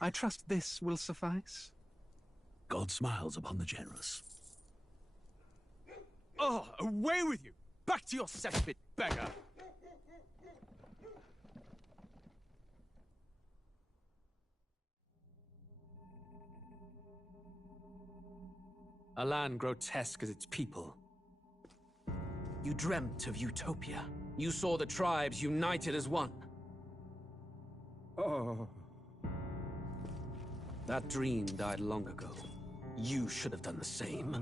I trust this will suffice. God smiles upon the generous. Oh, away with you! Back to your cesspit, beggar! A land grotesque as its people. You dreamt of utopia. You saw the tribes united as one. Oh. That dream died long ago. You should have done the same.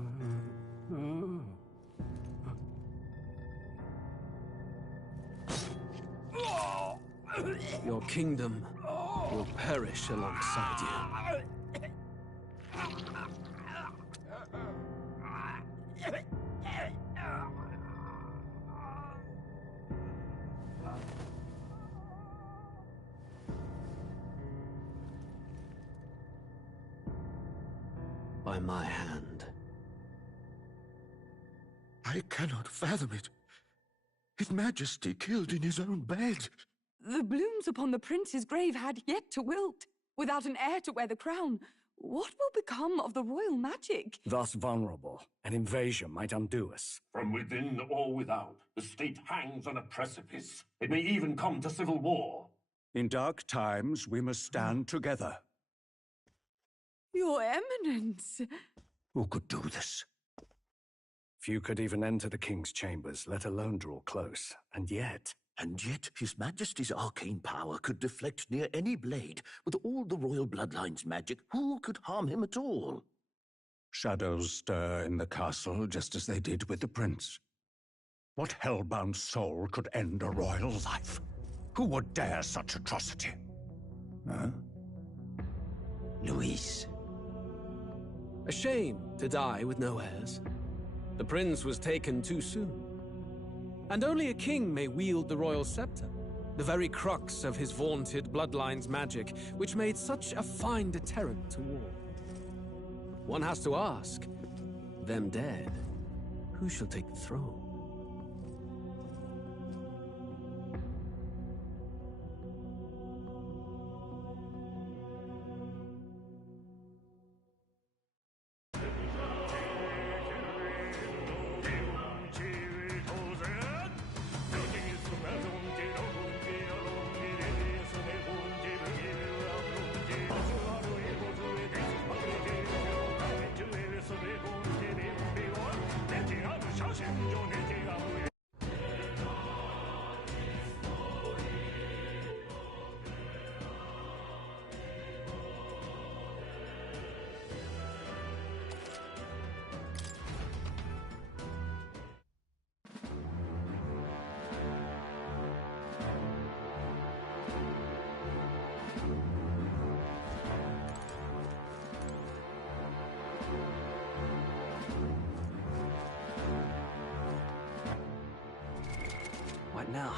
Your kingdom will perish alongside you. By my hand. I cannot fathom it. His Majesty killed in his own bed. The blooms upon the prince's grave had yet to wilt. Without an heir to wear the crown, what will become of the royal magic? Thus vulnerable, an invasion might undo us. From within or without, the state hangs on a precipice. It may even come to civil war. In dark times, we must stand together. Your Eminence! Who could do this? Few could even enter the king's chambers, let alone draw close. And yet His Majesty's arcane power could deflect near any blade. With all the royal bloodline's magic, who could harm him at all? Shadows stir in the castle just as they did with the prince. What hellbound soul could end a royal life? Who would dare such atrocity? Huh? Luis. A shame to die with no heirs. The prince was taken too soon. And only a king may wield the royal scepter, the very crux of his vaunted bloodline's magic, which made such a fine deterrent to war. One has to ask, them dead, who shall take the throne? What now?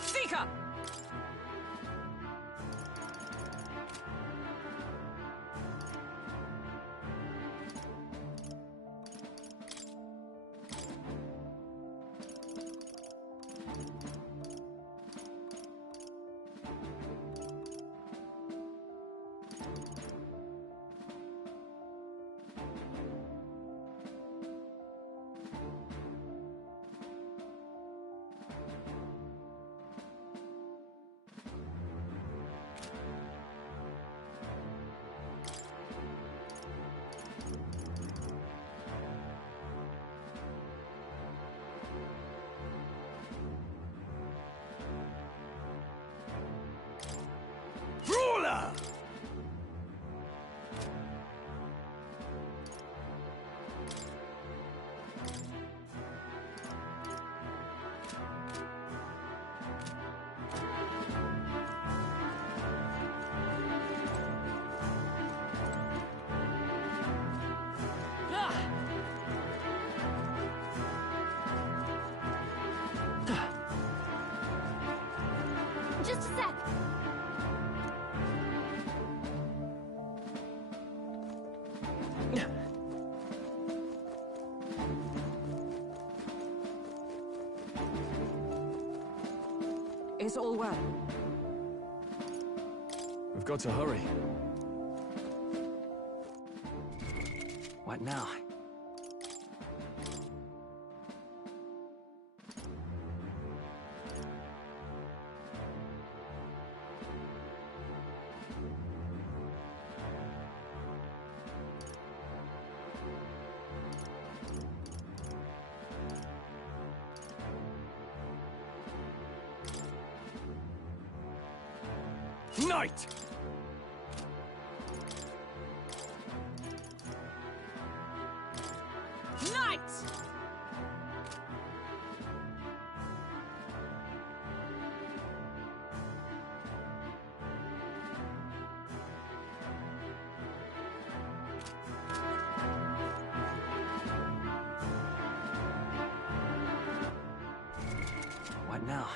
Seeker! Just a sec! Is all well? We've got to hurry. What now? Knight! Knight! What now?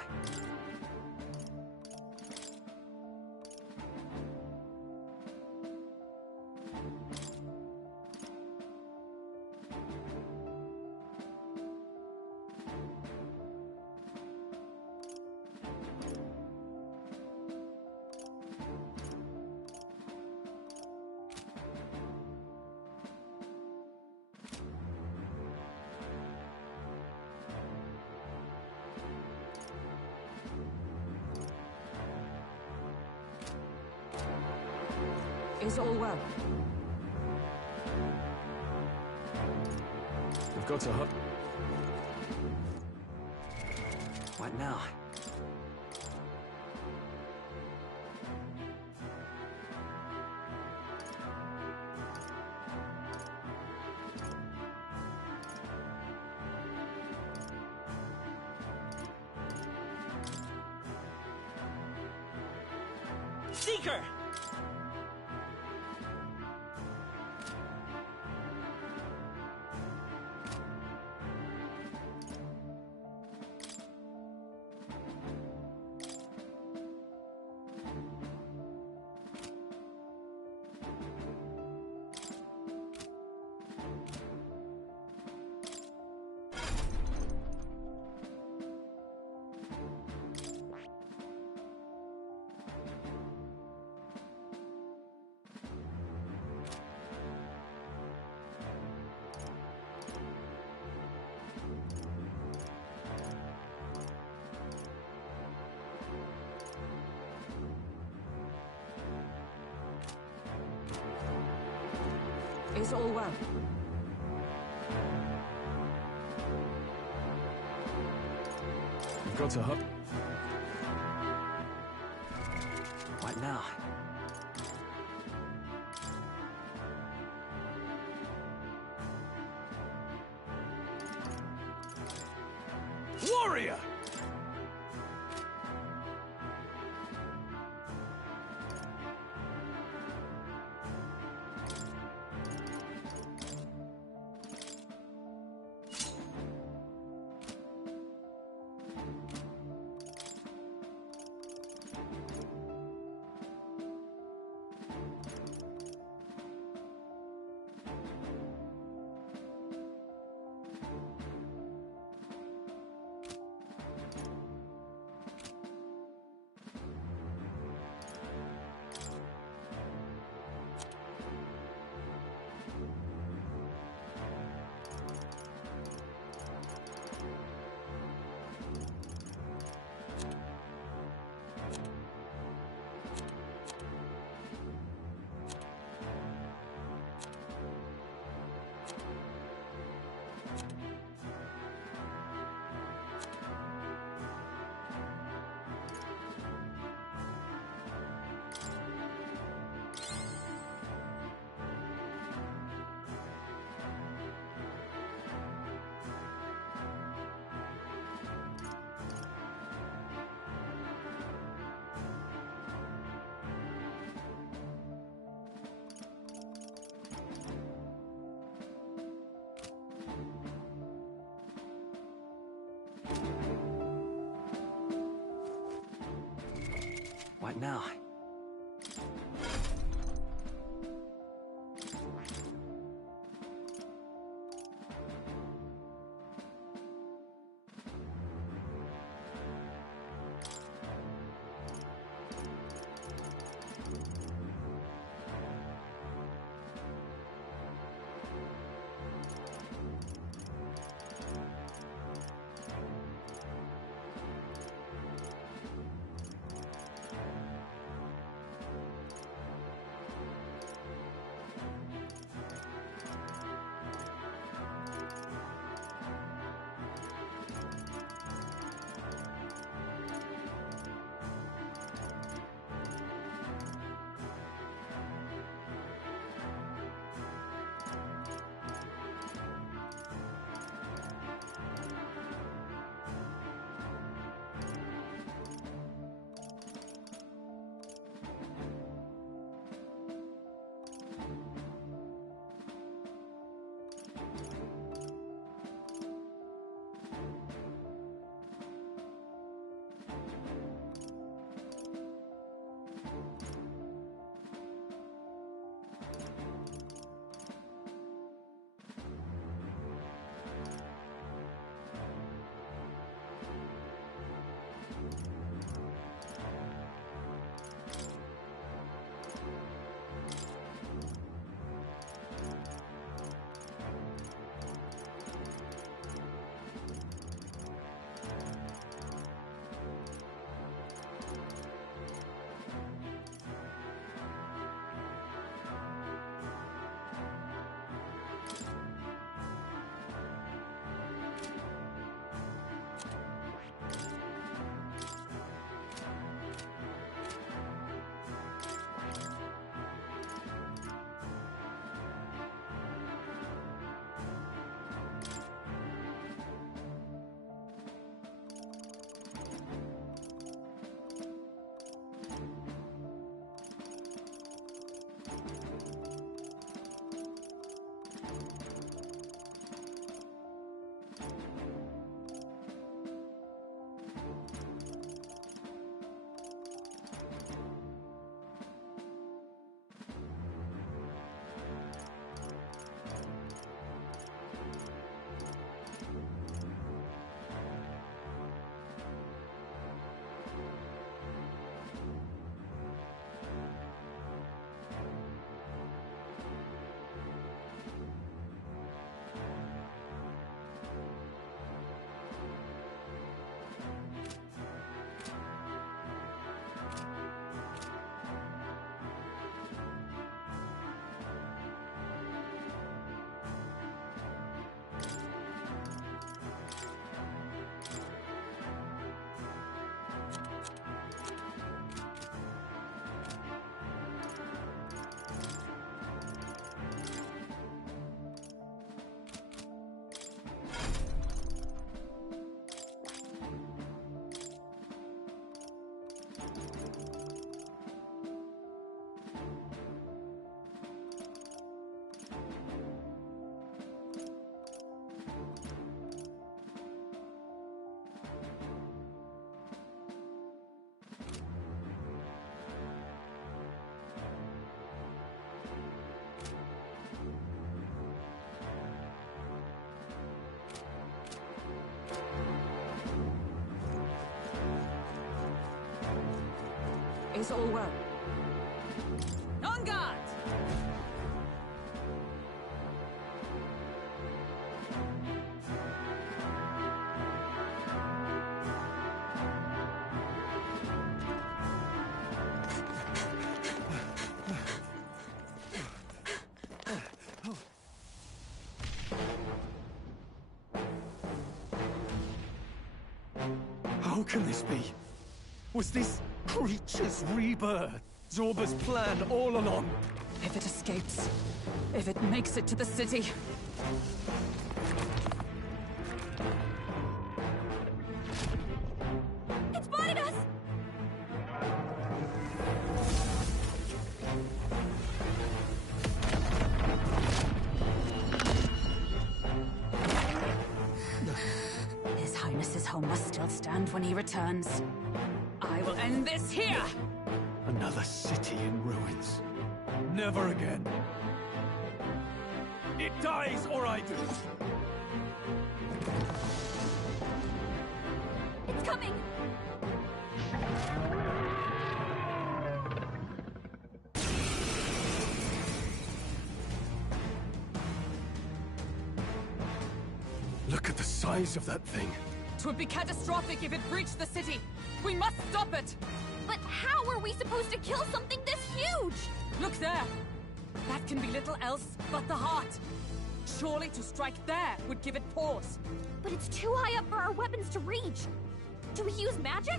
Is all well? We've got to hurry. What now? Seeker! Is all well? We've got to hurry. What now? Warrior! now. Is all well? On guard! How can this be? Was this creature's rebirth Zorba's plan all along? If it escapes, if it makes it to the city... It's spotted us! His Highness's home must still stand when he returns. I will end this here! Another city in ruins. Never again. It dies or I do. It's coming! Look at the size of that thing. It would be catastrophic if it breached the city. We must stop it! But how are we supposed to kill something this huge? Look there! That can be little else but the heart. Surely to strike there would give it pause. But it's too high up for our weapons to reach. Do we use magic?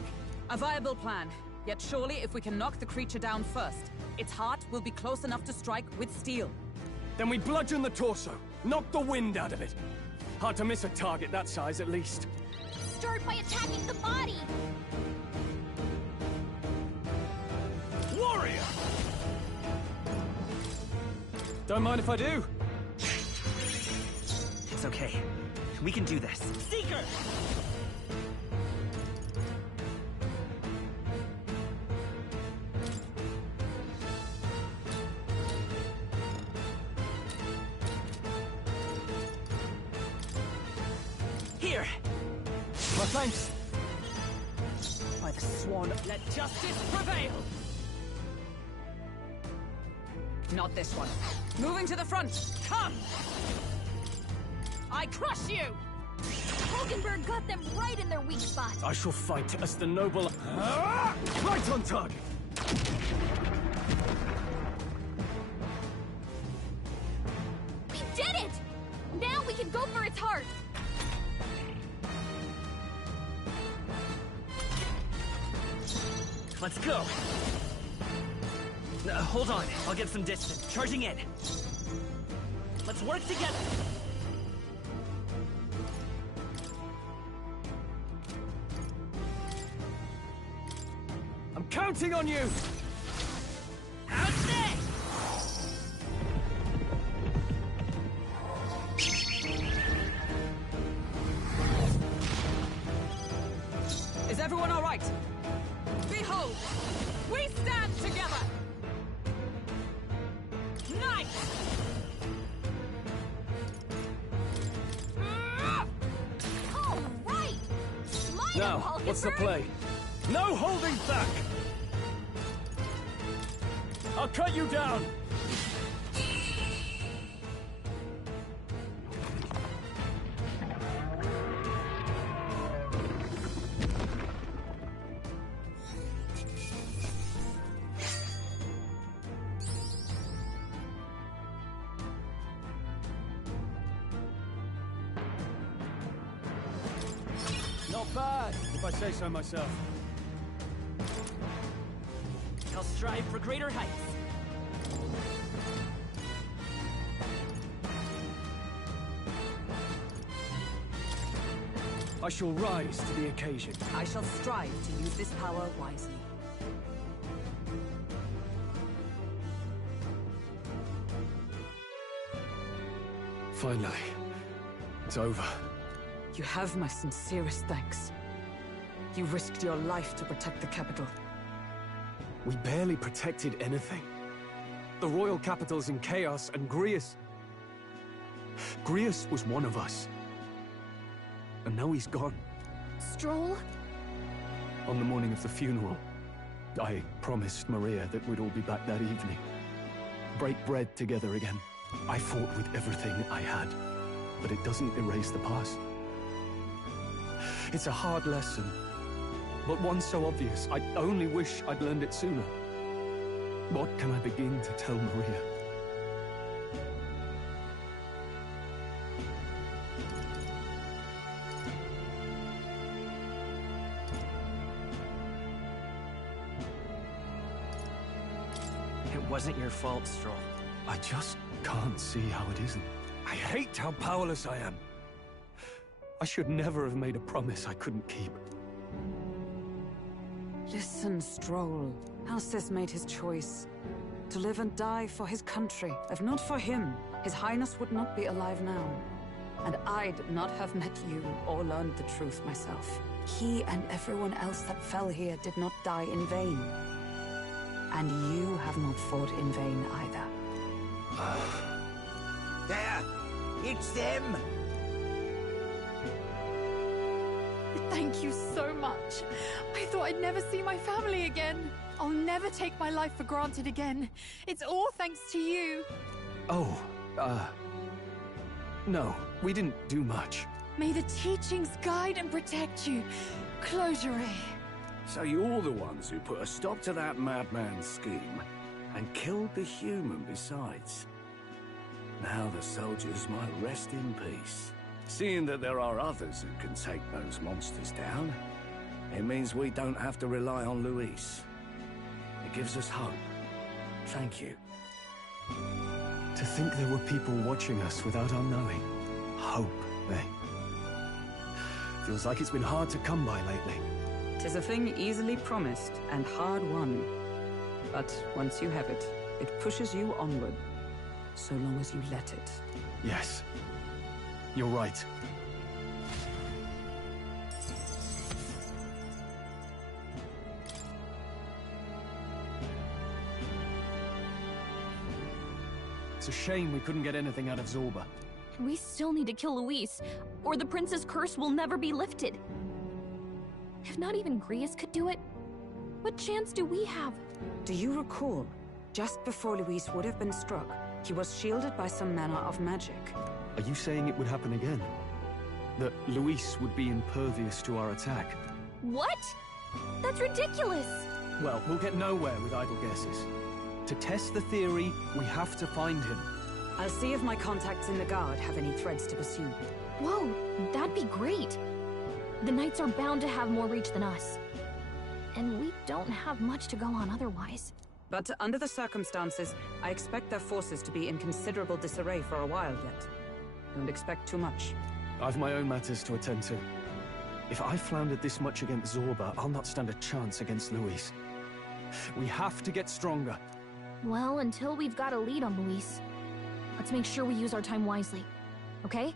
A viable plan. Yet surely if we can knock the creature down first, its heart will be close enough to strike with steel. Then we bludgeon the torso. Knock the wind out of it. Hard to miss a target that size, at least. Start by attacking the body! Warrior! Don't mind if I do. It's okay. We can do this. Seeker! Here! My thanks. By the swan, let justice prevail! Not this one. Moving to the front! Come! I crush you! Hulkenberg got them right in their weak spot. I shall fight as the noble... Right on target! We did it! Now we can go for its heart! Let's go! Hold on, I'll get some distance. Charging in. Let's work together! I'm counting on you! Out there! Is everyone all right? Behold, we stand together! Knight! All right! Smite Now, him, Hulkenberg! what's the play? No holding back! I'll cut you down! Not bad, if I say so myself. I'll strive for greater heights. I shall rise to the occasion. I shall strive to use this power wisely. Finally, it's over. You have my sincerest thanks. You risked your life to protect the capital. We barely protected anything. The royal capital's in chaos, and Grius was one of us. And now he's gone. Stroll? On the morning of the funeral, I promised Maria that we'd all be back that evening. Break bread together again. I fought with everything I had, but it doesn't erase the past. It's a hard lesson, but one so obvious, I only wish I'd learned it sooner. What can I begin to tell Maria? It wasn't your fault, Stroll. I just can't see how it isn't. I hate how powerless I am. I should never have made a promise I couldn't keep. Listen, Stroll. Alcest made his choice. To live and die for his country. If not for him, His Highness would not be alive now. And I'd not have met you or learned the truth myself. He and everyone else that fell here did not die in vain. And you have not fought in vain either. There! It's them! Thank you so much. I thought I'd never see my family again. I'll never take my life for granted again. It's all thanks to you. Oh, no, we didn't do much. May the teachings guide and protect you. KxHRiku. So you're the ones who put a stop to that madman's scheme and killed the human besides. Now the soldiers might rest in peace. Seeing that there are others who can take those monsters down, it means we don't have to rely on Luis. It gives us hope. Thank you. To think there were people watching us without our knowing. Hope, eh? Feels like it's been hard to come by lately. 'Tis a thing easily promised and hard won. But once you have it, it pushes you onward. So long as you let it. Yes. You're right. It's a shame we couldn't get anything out of Zorba. We still need to kill Luis, or the prince's curse will never be lifted. If not even Grius could do it, what chance do we have? Do you recall? Just before Luis would have been struck, he was shielded by some manner of magic. Are you saying it would happen again? That Luis would be impervious to our attack? What? That's ridiculous! Well, we'll get nowhere with idle guesses. To test the theory, we have to find him. I'll see if my contacts in the Guard have any threads to pursue. Whoa, that'd be great! The Knights are bound to have more reach than us. And we don't have much to go on otherwise. But under the circumstances, I expect their forces to be in considerable disarray for a while yet. Don't expect too much. I've my own matters to attend to. If I floundered this much against Zorba, I'll not stand a chance against Luis. We have to get stronger. Well, until we've got a lead on Luis, let's make sure we use our time wisely, okay?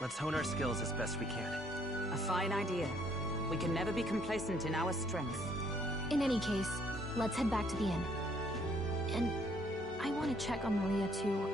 Let's hone our skills as best we can. A fine idea. We can never be complacent in our strength. In any case, let's head back to the inn. And I want to check on Maria, too.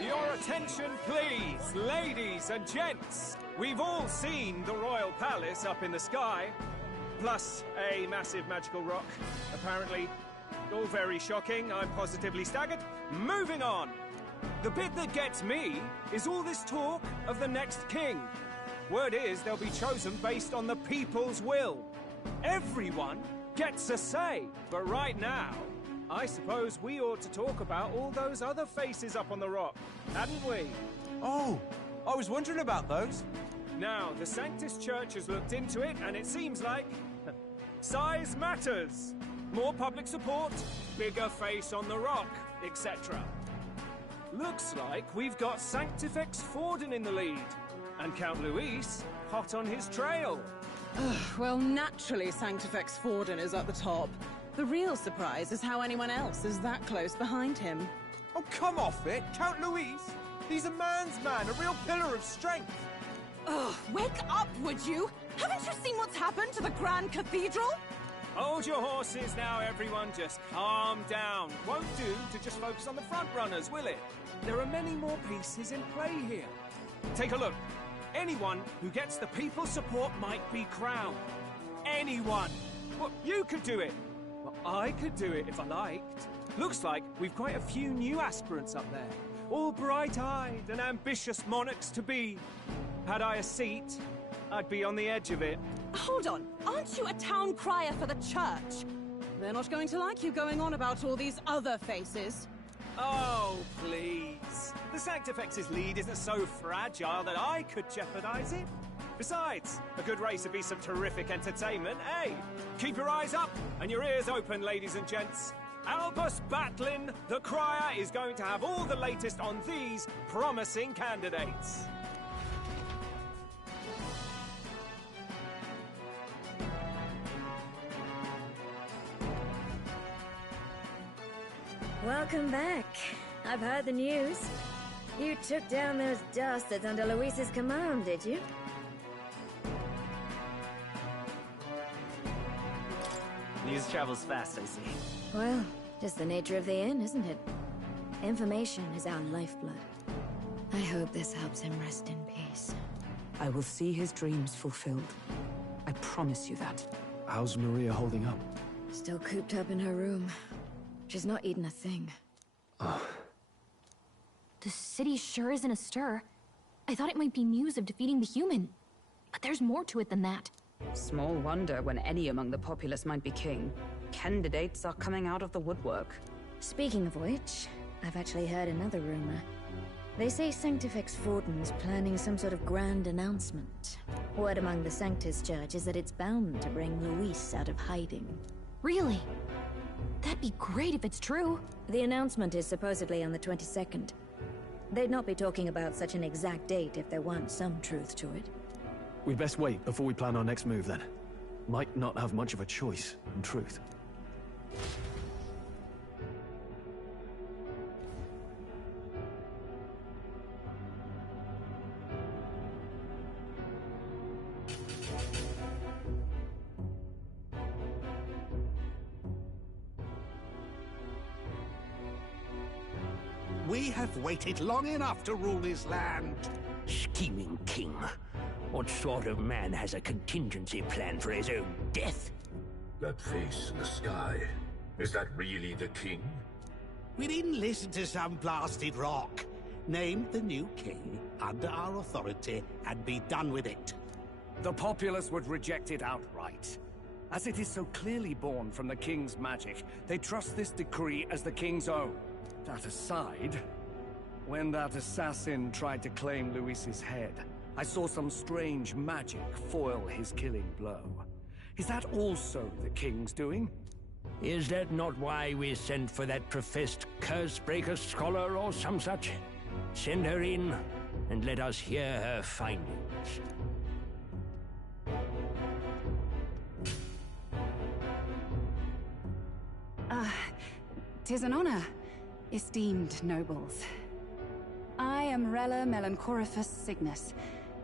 Your attention, please, ladies and gents. We've all seen the royal palace up in the sky, plus a massive magical rock. Apparently, all very shocking. I'm positively staggered. Moving on. The bit that gets me is all this talk of the next king. Word is they'll be chosen based on the people's will. Everyone gets a say, but right now, I suppose we ought to talk about all those other faces up on the rock, hadn't we? Oh, I was wondering about those. Now, the Sanctus Church has looked into it, and it seems like size matters. More public support, bigger face on the rock, etc. Looks like we've got Sanctifex Forden in the lead, and Count Luis hot on his trail. Well, naturally Sanctifex Forden is at the top. The real surprise is how anyone else is that close behind him. Oh, come off it, Count Luis. He's a man's man, a real pillar of strength. Ugh, wake up, would you? Haven't you seen what's happened to the Grand Cathedral? Hold your horses now, everyone. Just calm down. Won't do to just focus on the front runners, will it? There are many more pieces in play here. Take a look. Anyone who gets the people's support might be crowned. Anyone. Well, you could do it. Well, I could do it if I liked. Looks like we've quite a few new aspirants up there. All bright-eyed and ambitious monarchs to be. Had I a seat, I'd be on the edge of it. Hold on, aren't you a town crier for the church? They're not going to like you going on about all these other faces. Oh, please. The Sanctifex's lead isn't so fragile that I could jeopardize it. Besides, a good race would be some terrific entertainment, eh? Keep your eyes up and your ears open, ladies and gents. Albus Batlin, the crier, is going to have all the latest on these promising candidates. Welcome back. I've heard the news. You took down those dastards under Luis's command, did you? News travels fast, I see. Well, just the nature of the inn, isn't it? Information is our lifeblood. I hope this helps him rest in peace. I will see his dreams fulfilled. I promise you that. How's Maria holding up? Still cooped up in her room. She's not eaten a thing. Oh. The city sure isn't astir. I thought it might be news of defeating the human. But there's more to it than that. Small wonder when any among the populace might be king. Candidates are coming out of the woodwork. Speaking of which, I've actually heard another rumor. They say Sanctifex Forden is planning some sort of grand announcement. Word among the Sanctus Church is that it's bound to bring Luis out of hiding. Really? That'd be great if it's true. The announcement is supposedly on the 22nd. They'd not be talking about such an exact date if there weren't some truth to it. We'd best wait before we plan our next move, then. Might not have much of a choice, in truth. We have waited long enough to rule this land. Scheming king. What sort of man has a contingency plan for his own death? That face in the sky, is that really the king? We didn't listen to some blasted rock. Name the new king under our authority and be done with it. The populace would reject it outright. As it is so clearly born from the king's magic, they trust this decree as the king's own. That aside, when that assassin tried to claim Luis's head, I saw some strange magic foil his killing blow. Is that also the king's doing? Is that not why we sent for that professed curse-breaker scholar or some such? Send her in, and let us hear her findings. 'Tis an honor, esteemed nobles. I am Rella Melanchorophus Cygnus,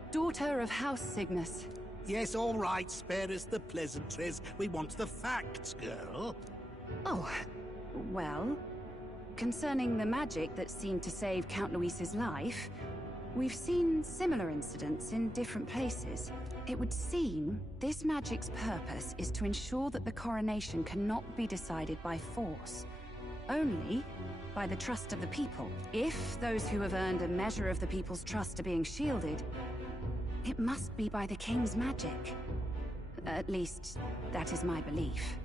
daughter of House Cygnus. Yes, all right, spare us the pleasantries. We want the facts, girl. Oh, well, concerning the magic that seemed to save Count Luis's life, we've seen similar incidents in different places. It would seem this magic's purpose is to ensure that the coronation cannot be decided by force, only by the trust of the people. If those who have earned a measure of the people's trust are being shielded, it must be by the king's magic. At least, that is my belief.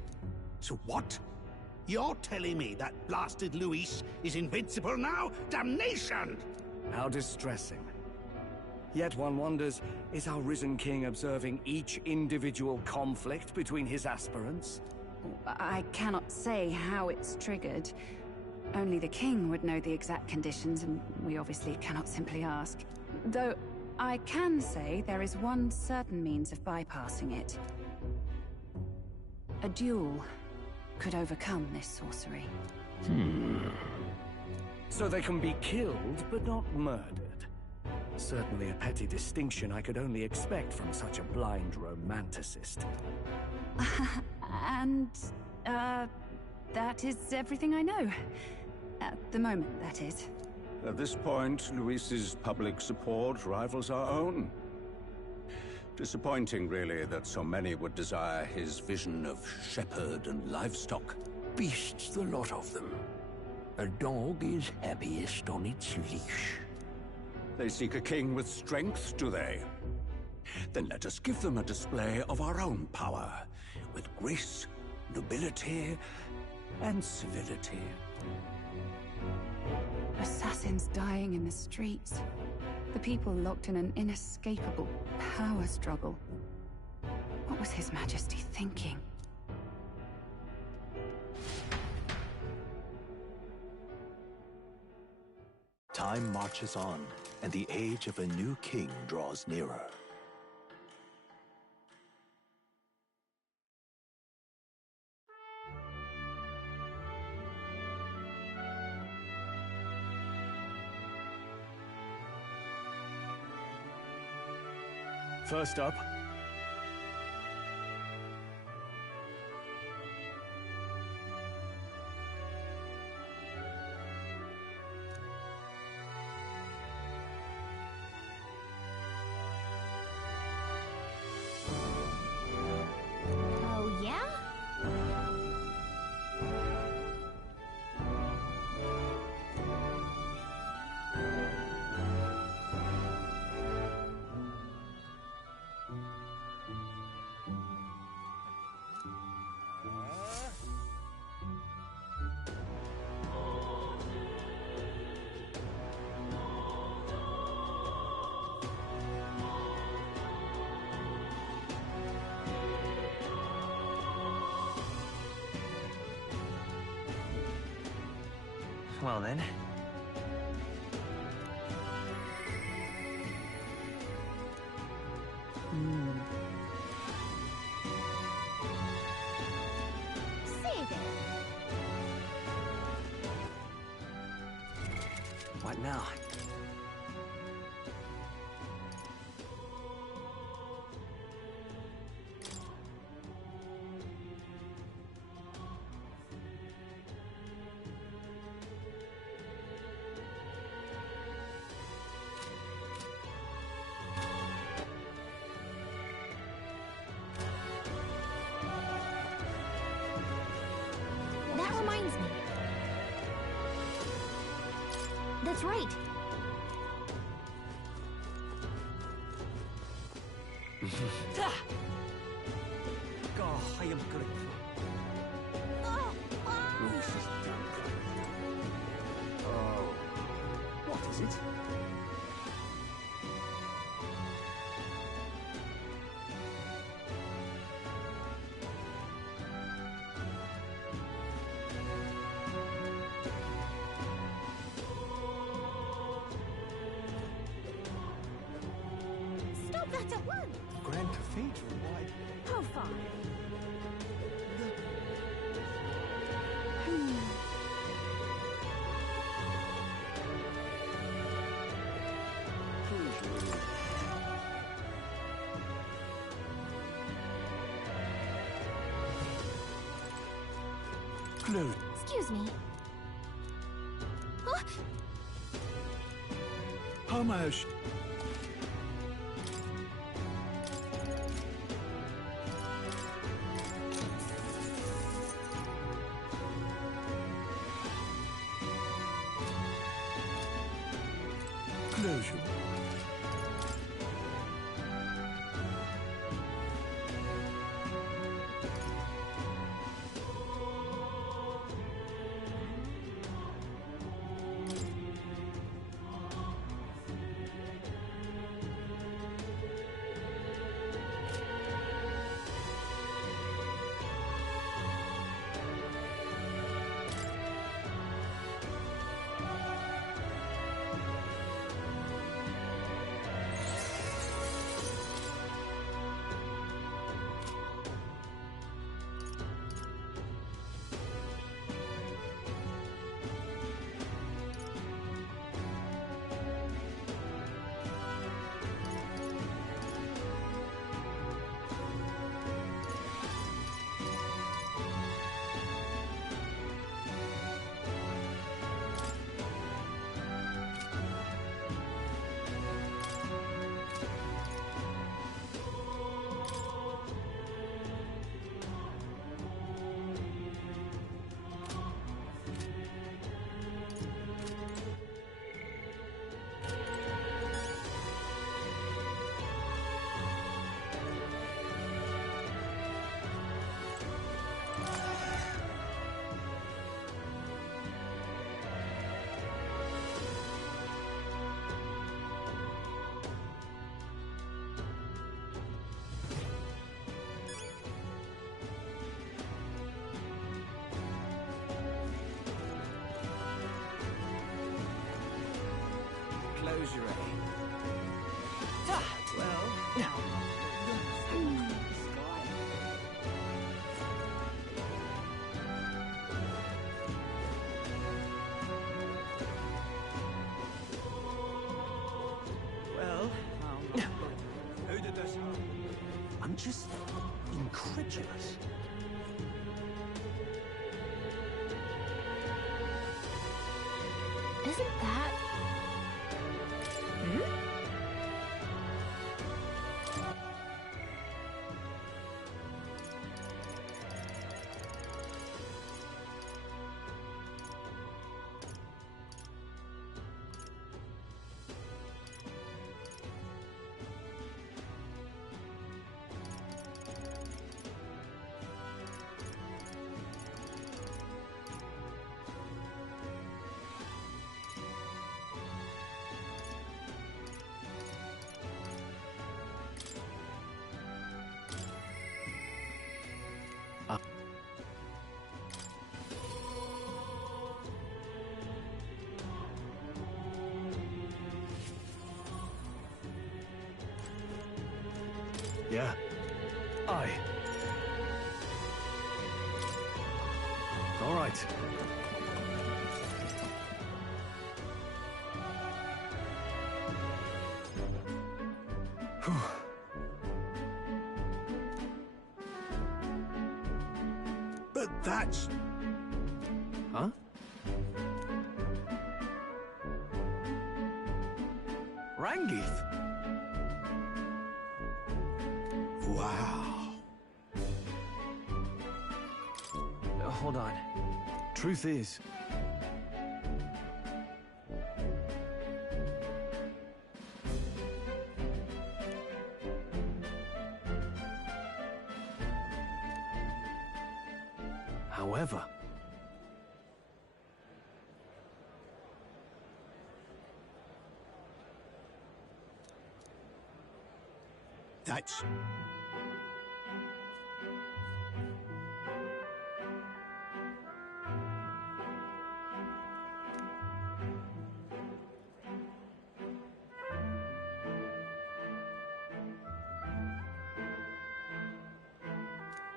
So what? You're telling me that blasted Luis is invincible now? Damnation! How distressing. Yet one wonders, is our risen king observing each individual conflict between his aspirants? I cannot say how it's triggered. Only the king would know the exact conditions, and we obviously cannot simply ask. Though, I can say there is one certain means of bypassing it. A duel could overcome this sorcery. So they can be killed, but not murdered. Certainly a petty distinction I could only expect from such a blind romanticist. That is everything I know. At the moment, that is. At this point, Luis's public support rivals our own. Disappointing, really, that so many would desire his vision of shepherd and livestock. Beasts, the lot of them. A dog is happiest on its leash. They seek a king with strength, do they? Then let us give them a display of our own power, with grace, nobility, and civility. Assassins dying in the streets. The people locked in an inescapable power struggle. What was His Majesty thinking? Time marches on, and the age of a new king draws nearer. First up, Oh, yeah? Well then. Say there. What now? That reminds me. That's right. Oh, I am grateful. Oh, what is it? Stop that at once! Grand Cathedral, why? How far? Clue. Excuse me. Huh? Homage. Closure. hosiery. Well, now... Well, who did this? I'm just incredulous. Isn't that... Yeah. Aye. All right. Whew. But that's... Huh? Rangith? Wow. Hold on. Truth is... However... That's...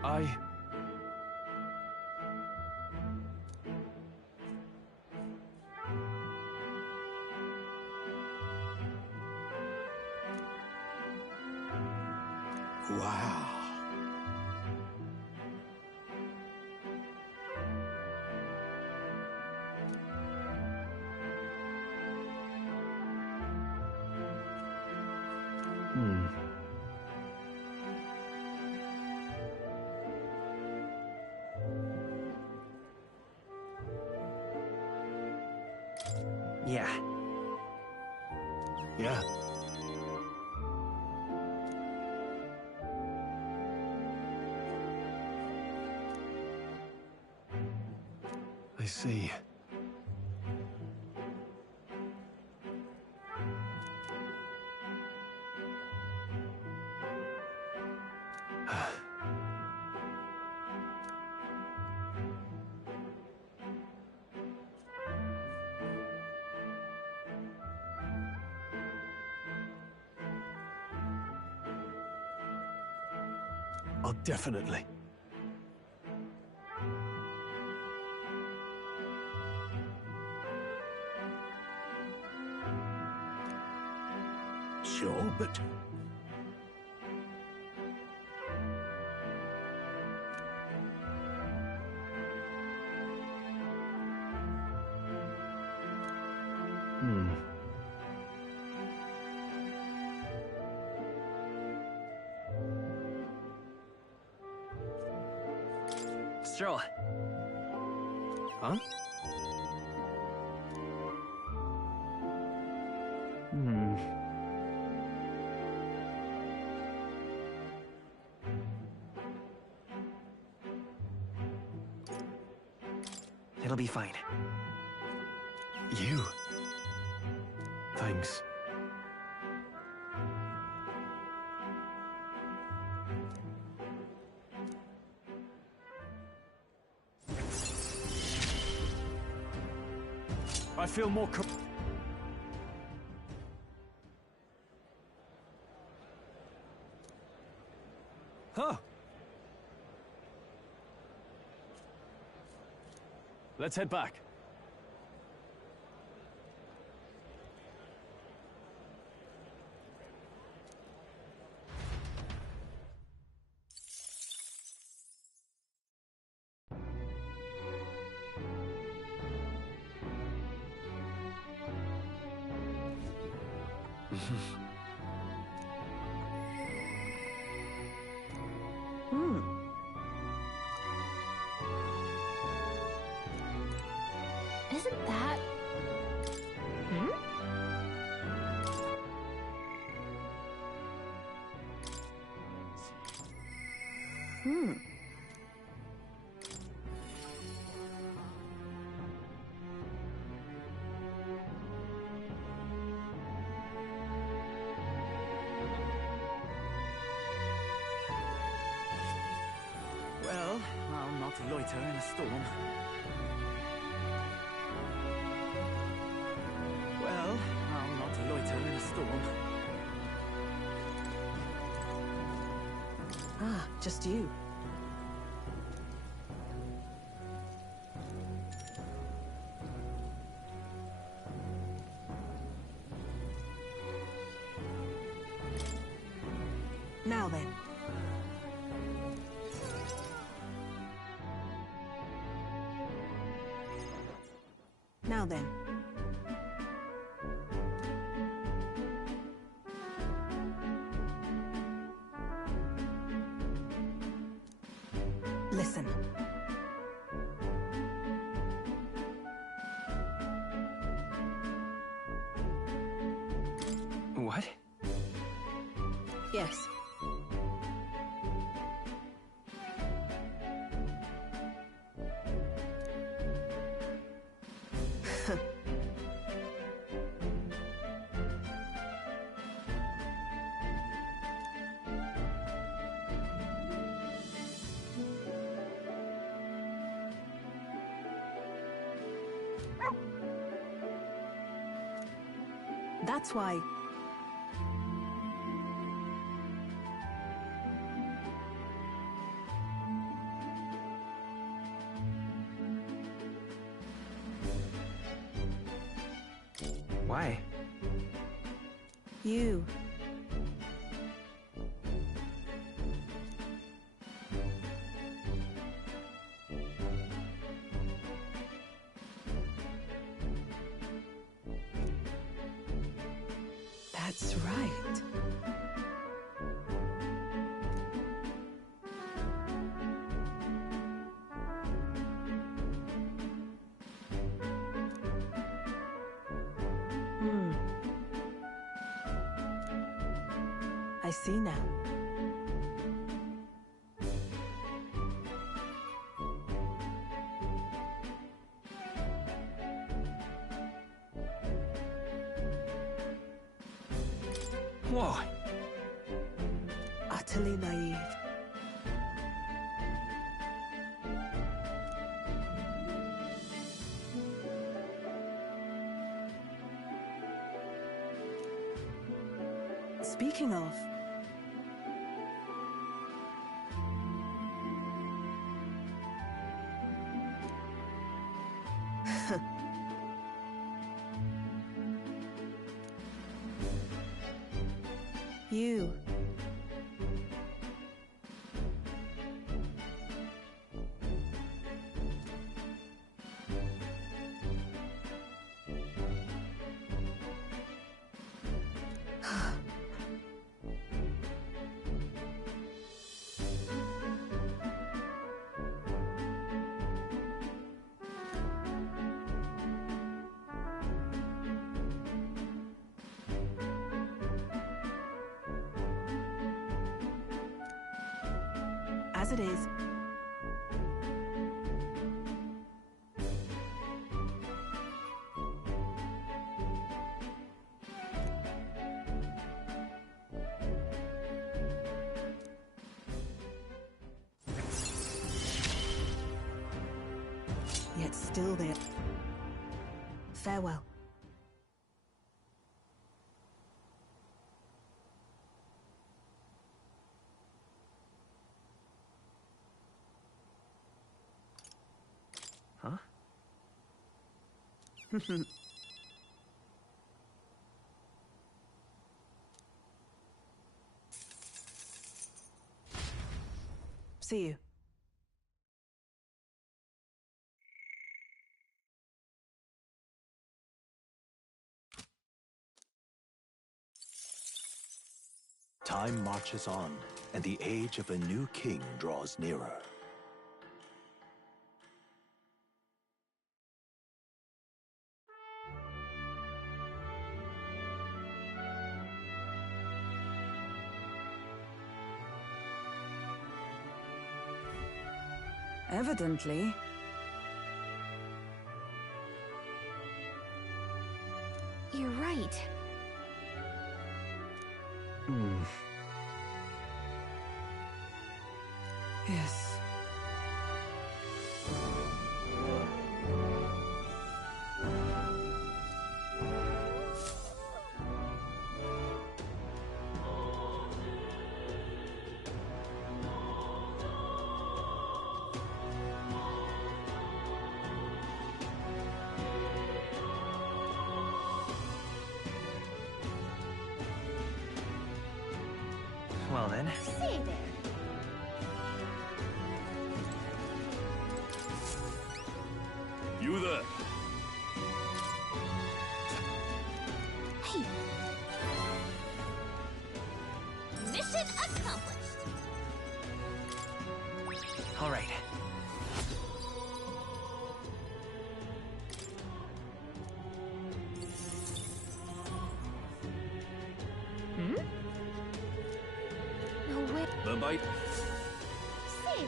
I... Wow. Yeah. Yeah. I see. Oh, definitely. Sure, but... Stroll. Huh? It'll be fine. You? Thanks. I feel more Huh. Let's head back. Isn't that... Well, I'll not loiter in a storm. Well, I'll not loiter in a storm. Ah, just you. Now then. Now then. Listen. What? Yes. That's why. Why? You. That's right. I see now. Why? Utterly naive. Speaking of... You. As it is. Yet still there. Farewell. See you. Time marches on, and the age of a new king draws nearer. Evidently. You're right. Yes. Well then. Say there. You there? Hey. Mission accomplished. All right. No way. The bite. Say there.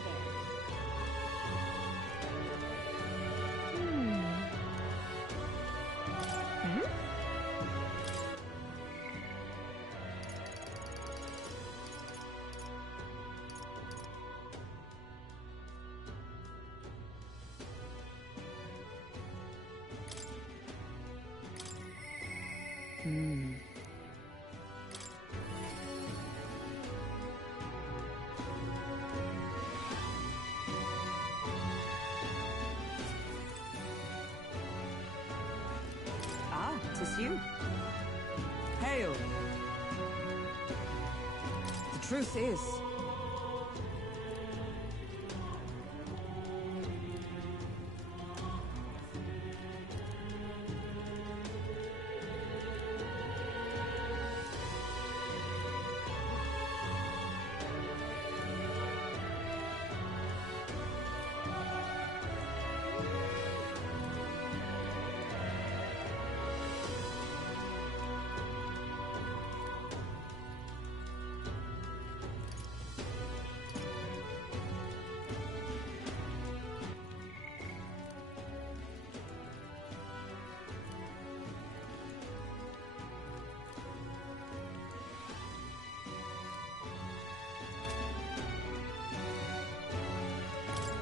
Ah, 'tis you. Hail. The truth is,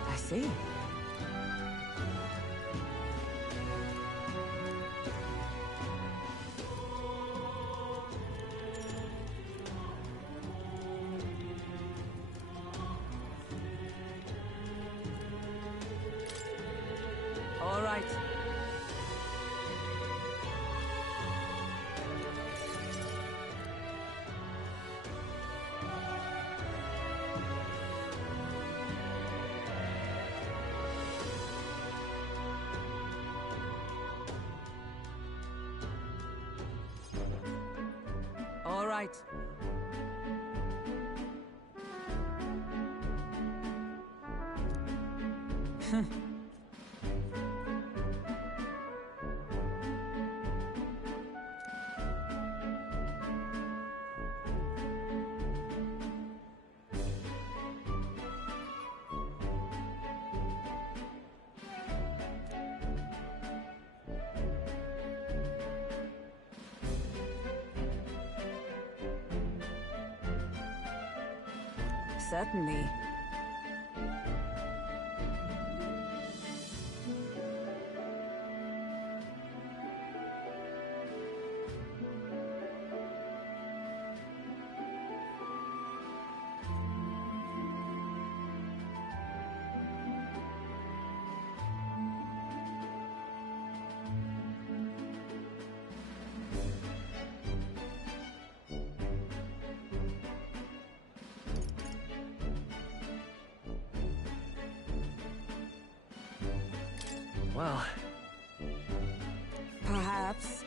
I see. All right. All right. Certainly. Well... Perhaps.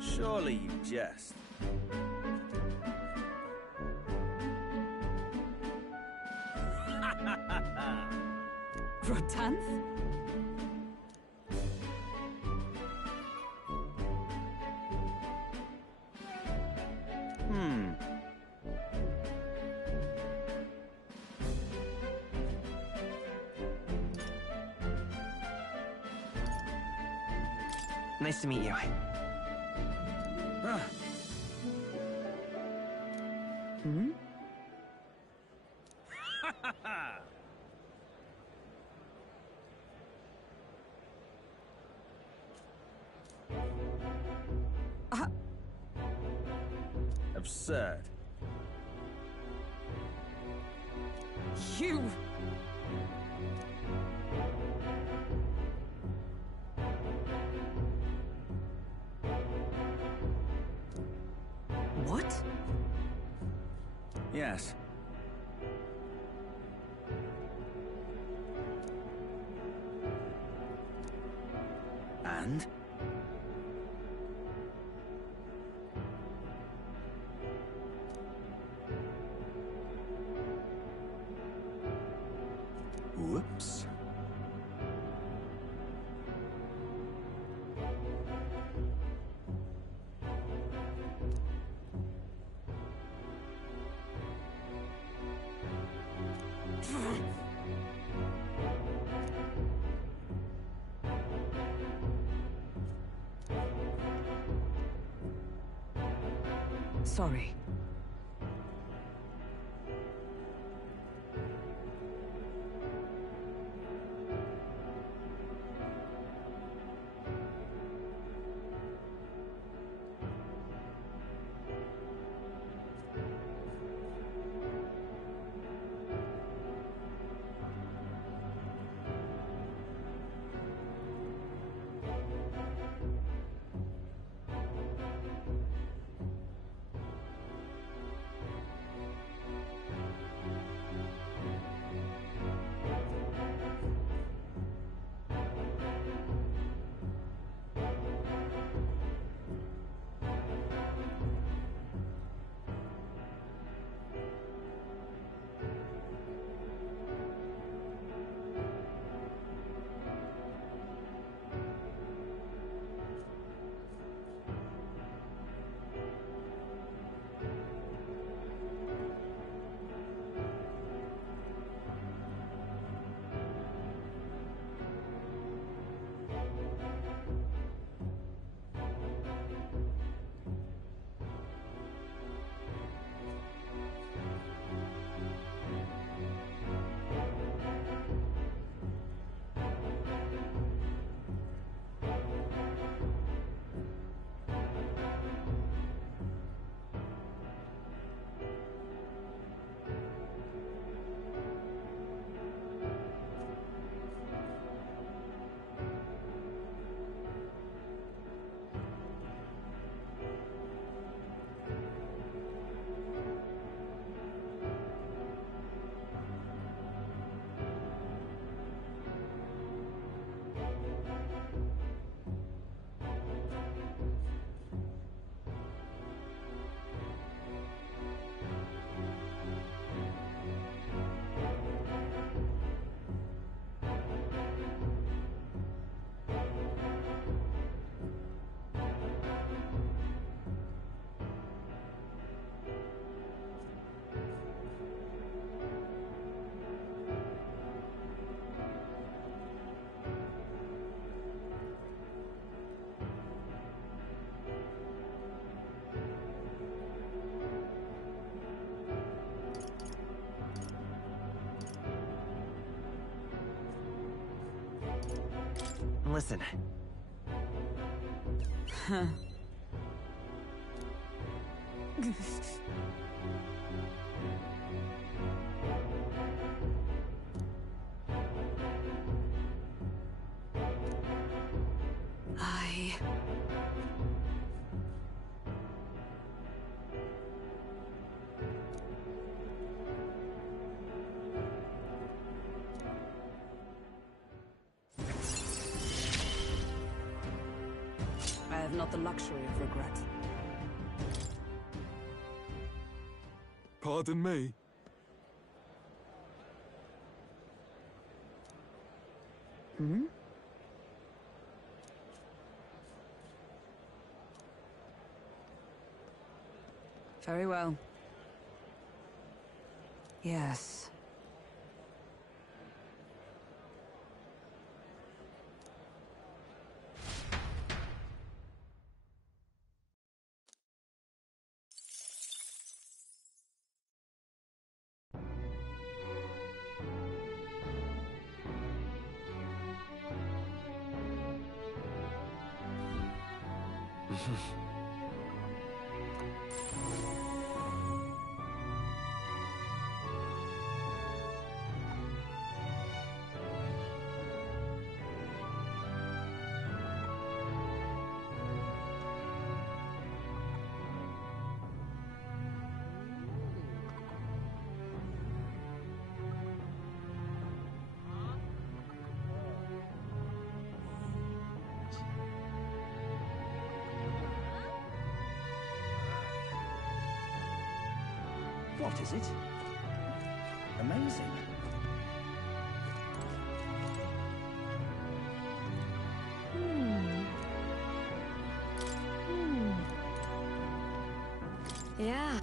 Surely you jest. Rotanth? Nice to meet you. Hmm? Absurd. You! What? Yes. And? Whoops. Sorry. Listen. Huh. I have not the luxury of regret. Pardon me? Hmm? Very well. Yes. What is it? Amazing. Yeah.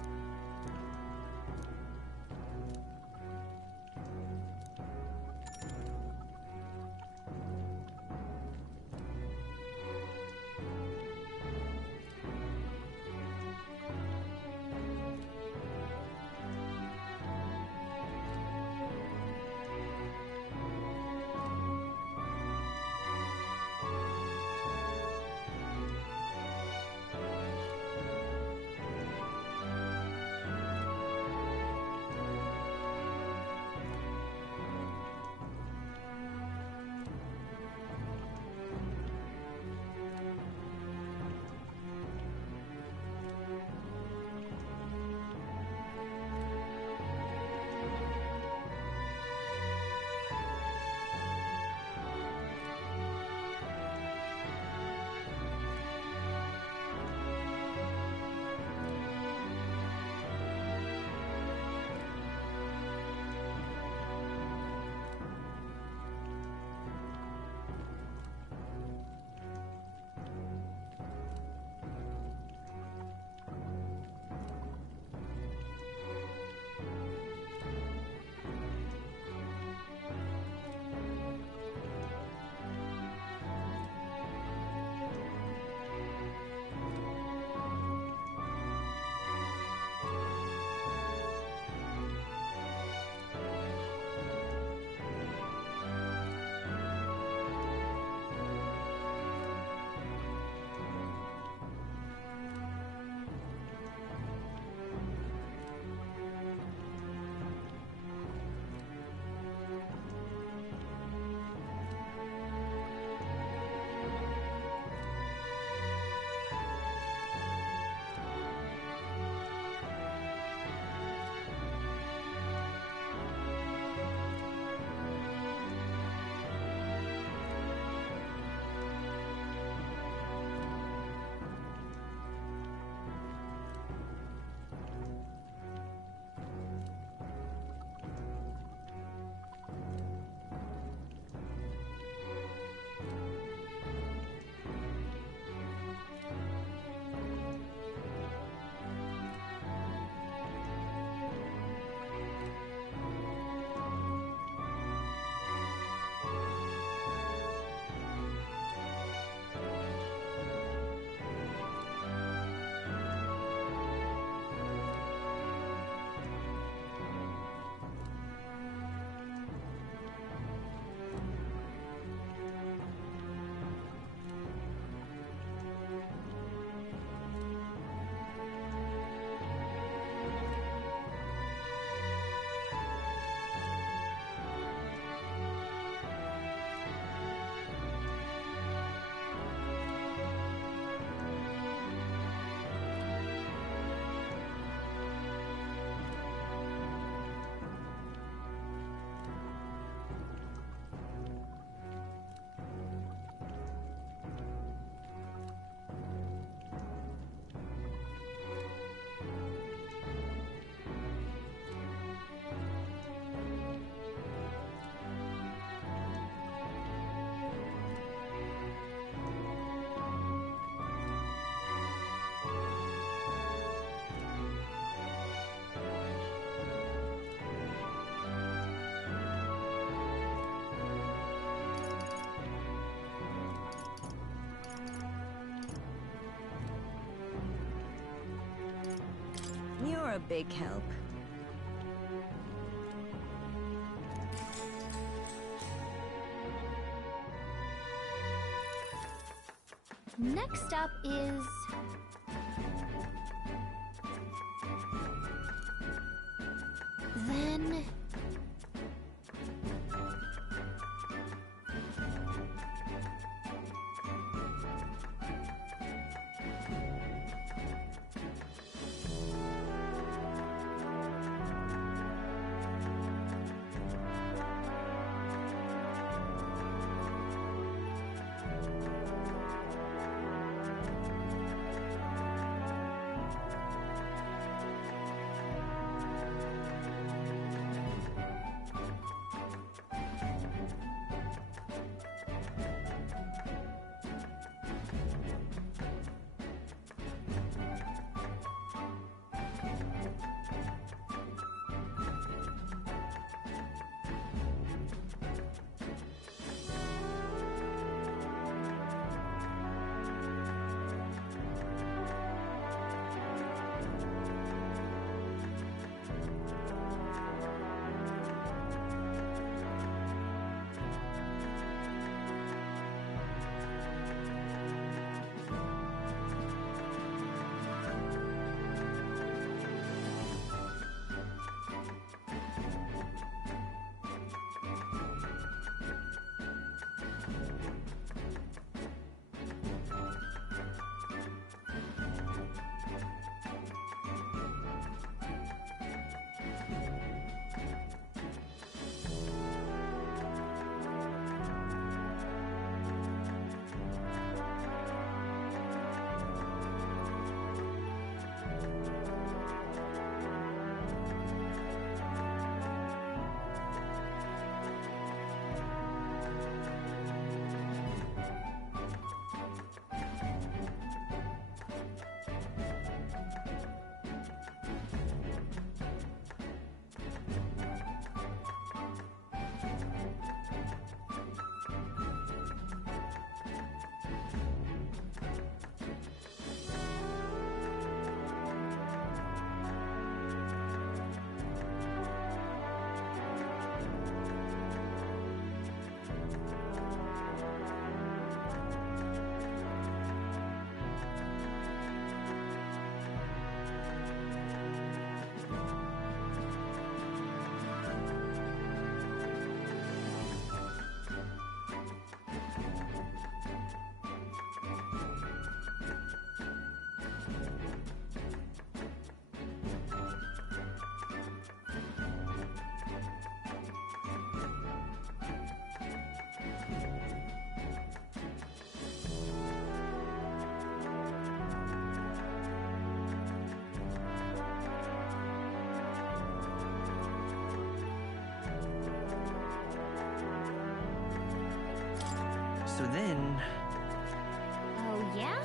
You're a big help. Next up is... Then... So then... Oh, yeah?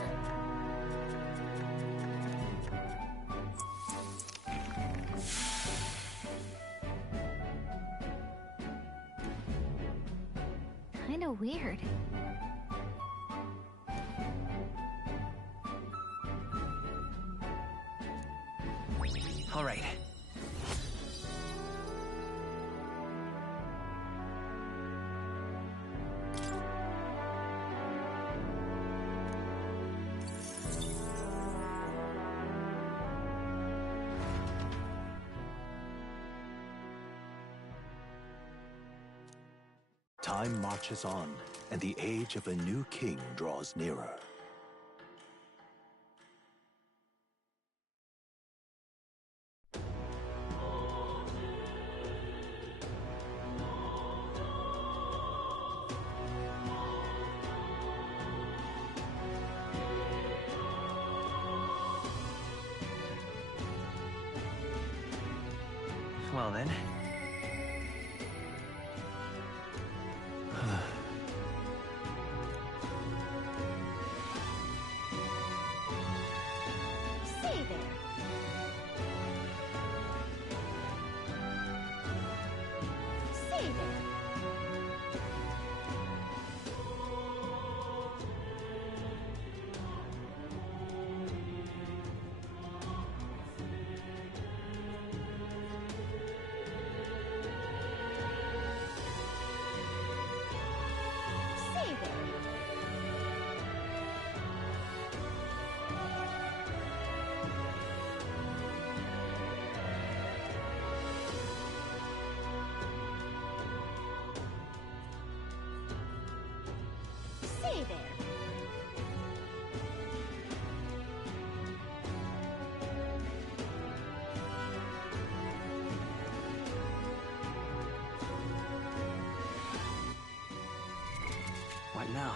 Kinda weird. All right. Time marches on, and the age of a new king draws nearer. Well then. Say there. Say there. Hey there. What now?